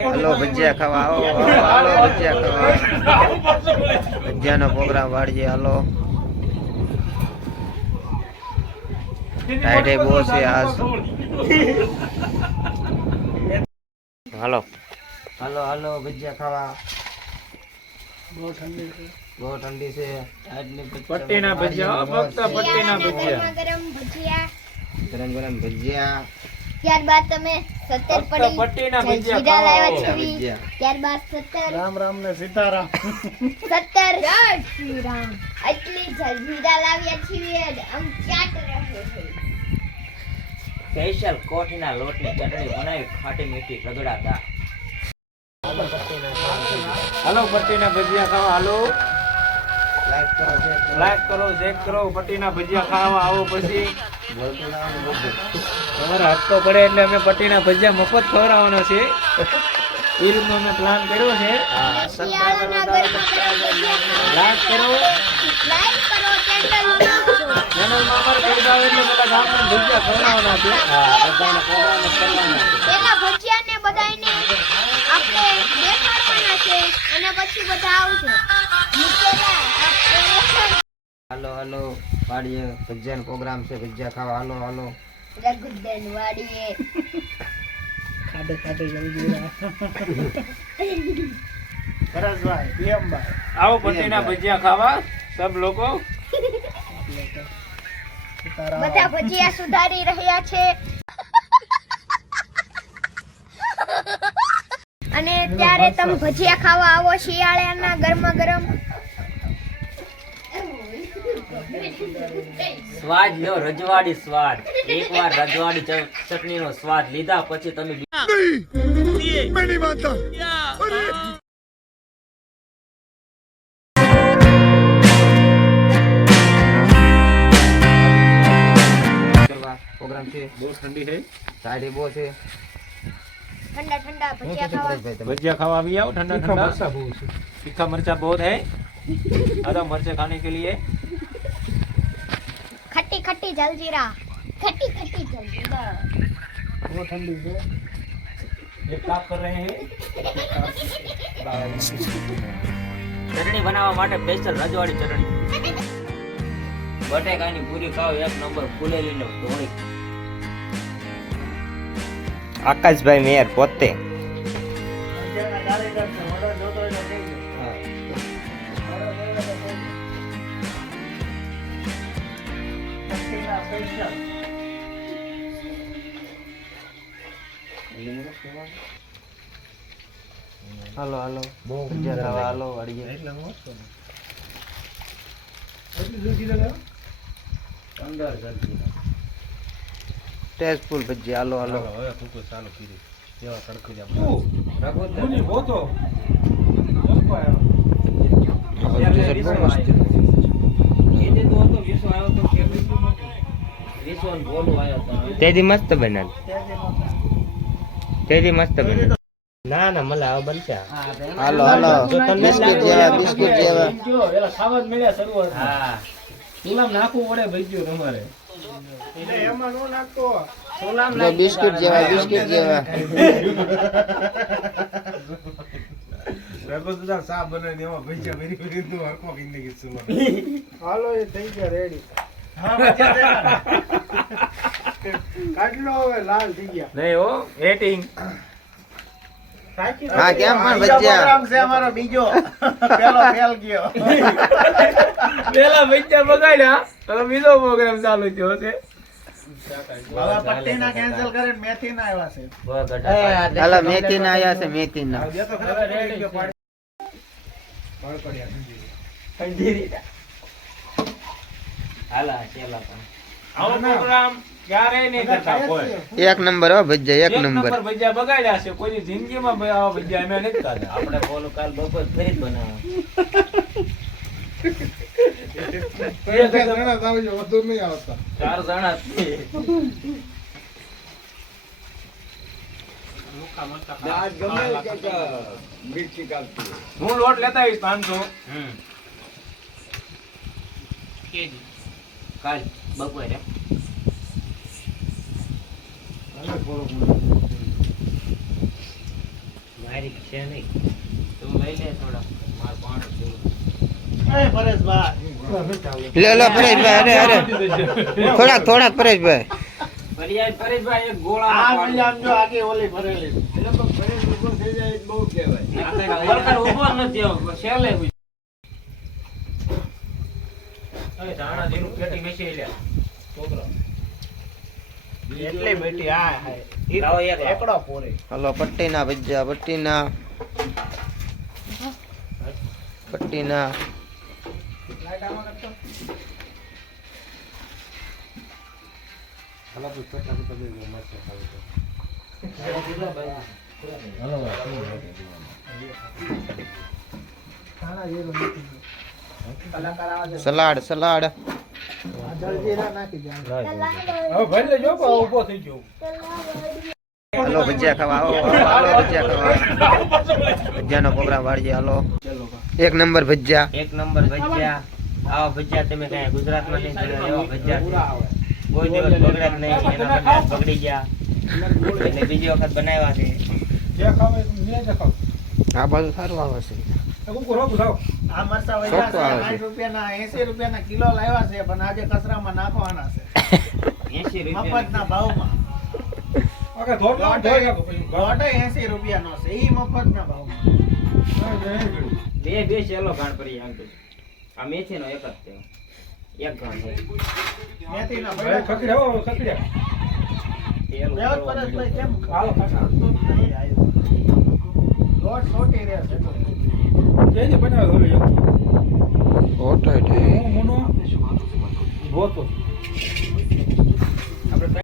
હાલો ભજીયા ખાવા આવો હાલો ભજીયા ખાવા ભજીયાનો પ્રોગ્રામ વાળીએ હાલો. ટાઈટે બહુ છે આજ. હાલો. હાલો હાલો ભજીયા ખાવા. બહુ ઠંડી છે. બહુ ઠંડી છે પટ્ટીના ભજીયા. ફક્ત પટ્ટીના ભજીયા ગરમ ભજીયા. ગરમ ગરમ ભજીયા. ત્યારબાદ તમે સત્તર પડી પટ્ટીના લાવ્યા છે ત્યારબાદ સત્તર. રામ રામ ને સીતારામ. સત્તર. શ્રી રામ એટલી જલજીરા લાવ્યા છીએ આમ ચાટ રહે છે. સ્પેશિયલ કોઠીના લોટની ચટણી બનાવી ખાટી મીઠી રગડાતા હાલો પટ્ટીના ભજીયા ખાવા હાલો. લાઈક કરો છે લાઈક કરો ચેક કરો પટ્ટીના ભજીયા ખાવા આવો પછી. તમારા હપ્તો પડે એટલે અમે પટીના ભજીયા મફત ખવડાવવાના છે એ રીતનો અમે પ્લાન કર્યો છે. શિયાળાના ગરમા ગરમ ભજીયા લાઈક કરો. લાઈક કરો ચેનલ બનાવજો ચેનલમાં અમારે પૈસા એટલે બધા ગામના ભજીયા ખવડાવવાના છે. બધાને પ્રોગ્રામ કરવાના. ભજીયાને બધાયને આપણે દેખાડવાના છે અને પછી બધા આવશે. મૂકેલા આપણે હાલો હાલો વાડીએ ભજીયાનો પ્રોગ્રામ છે ભજીયા ખાવા. હાલો હાલો. રઘુબેન વાડીએ. ખાડે ખાડે જલ્દી સરસભાઈ પ્રિયમભાઈ. આવો પતિના ભજીયા ખાવા સબ લોકો. બધા ભજીયા સુધારી રહ્યા છે. અને ત્યારે તમે ભજીયા ખાવા આવો શિયાળાના ગરમા ગરમ. સ્વાદ લ્યો રજવાડી સ્વાદ. એકવાર રજવાડી ચટણીનો સ્વાદ લીધા પછી તમે પ્રોગ્રામ છે. ઠંડા ઠંડા ખાવા. ભજીયા આવી આવો ઠંડા ઠંડા. તીખા મરચા બહુ છે. અરે મરચે ખાને કે લીએ. ખટ્ટી ખટ્ટી જલજીરા. ખટ્ટી ખટ્ટી જલજીરા. બહુ ઠંડી છે. એક કાપ કર રહે હે. ચટણી બનાવવા માટે સ્પેશિયલ રજવાડી ચટણી. બટેકાની પૂરી ખાવ એક નંબર ફૂલેલી ને ધોણી આકાશભાઈ મેયર પોતે. હાલો હાલો. બહુ જરા હાલો વાડી એટલે મોટો એટલી જોઈ દીધા કંગાર કરતી ટેસ્ટફુલ ભજી હાલો. હાલો હવે તું તો ચાલુ કીધી એવા તડકો જ આપણે બહુ તો. મસ્ત. તો મસ્ત બને તેદી મસ્ત બને ના ના મને આવા બનશે. હાલો હાલો. બિસ્કિટ જેવા બિસ્કિટ જેવા. ખાવા મળ્યા શરૂઆત હા. નાખવું પડે ભજીયો તમારે. એટલે એમાં નો નાખતો જો બિસ્કિટ જેવા બિસ્કિટ જેવા. હાલો એ થઈ ગયા રેડી કાઢલો હવે લાલ થઈ ગયા. નહીં હો એટિંગ હા, કેમ પણ? છે અમારો બીજો. પેલો ફેલ ગયો. પેલા ભજીયા બગાડ્યા. હવે બીજો પ્રોગ્રામ ચાલુ થયો છે. મેથી ના આવ્યા છે. મેથી ના આયા છે? મેથી ના હાલા ચેલા પણ. આવો પ્રોગ્રામ. ક્યારેય નહીં કરતા કોઈ. એક નંબર હો ભજીયા એક એક નંબર. નંબર ભજીયા બગાડ્યા છે. કોઈની જિંદગીમાં આવા ભજીયા અમે નથી ખાધા. આપણે બોલો કાલ બપોર ફરી જ બનાવો ચાર જણા હું લોટ લેતા આવીશ પાંચસો. કાલ બપોરે. તારીખ છે નહીં. તું લઈ લે થોડા. માર પાણી પીવું. પરેશભાઈ. લે લે પરેશભાઈ અરે અરે. થોડાક થોડાક પરેશભાઈ. ફરિયાદ પરેશભાઈ એક ગોળા આ આમ જો આગે ઓલી ભરેલી વર્કર ઊભો નથી આવ શેલે હોય હવે ધાણા જીરું પેટી વેચી લે. એટલી બેટી આ હાય. લાવો એક લાવો. એકડો પૂરી. હલો પટ્ટીના ભજીયા પટ્ટીના. પટ્ટીના. Salad salad. હલો ભજીયા ખાવા આવો. ભજીયા ખાવા. ભજીયાનો પ્રોગ્રામ વાળીએ હાલો. એક નંબર ભજીયા. એક નંબર ભજીયા. આવા ભજીયા તમે કાંઈ ગુજરાતમાં નહીં જોયા એવા ભજીયા કોઈ દિવસ બગડ્યા નહીં એના બદલે બગડી ગયા. એટલે બીજી વખત બનાવ્યા છે. આ બાજુ સારું આવે છે. આ મરચા વૈયા છે. છે. 60 રૂપિયાના 80 રૂપિયાના કિલો લાવ્યા છે પણ આજે કચરામાં નાખવાના છે. એસી મફતના ભાવમાં. દોઢ 80 રૂપિયાનો છે એ મફતના ભાવમાં. બે બે શેલો ગાણ પડી આમ. આ મેથીનો એક જ છે. એક ગાણ છે. મેથીના ભર્યા. તેલ લેવત ઉતરવાનું. પરેશભાઈ કેમ લોટ કેને બનાવ્યો હવે ઓટો એટલે હું મોનો ગોતો આપણે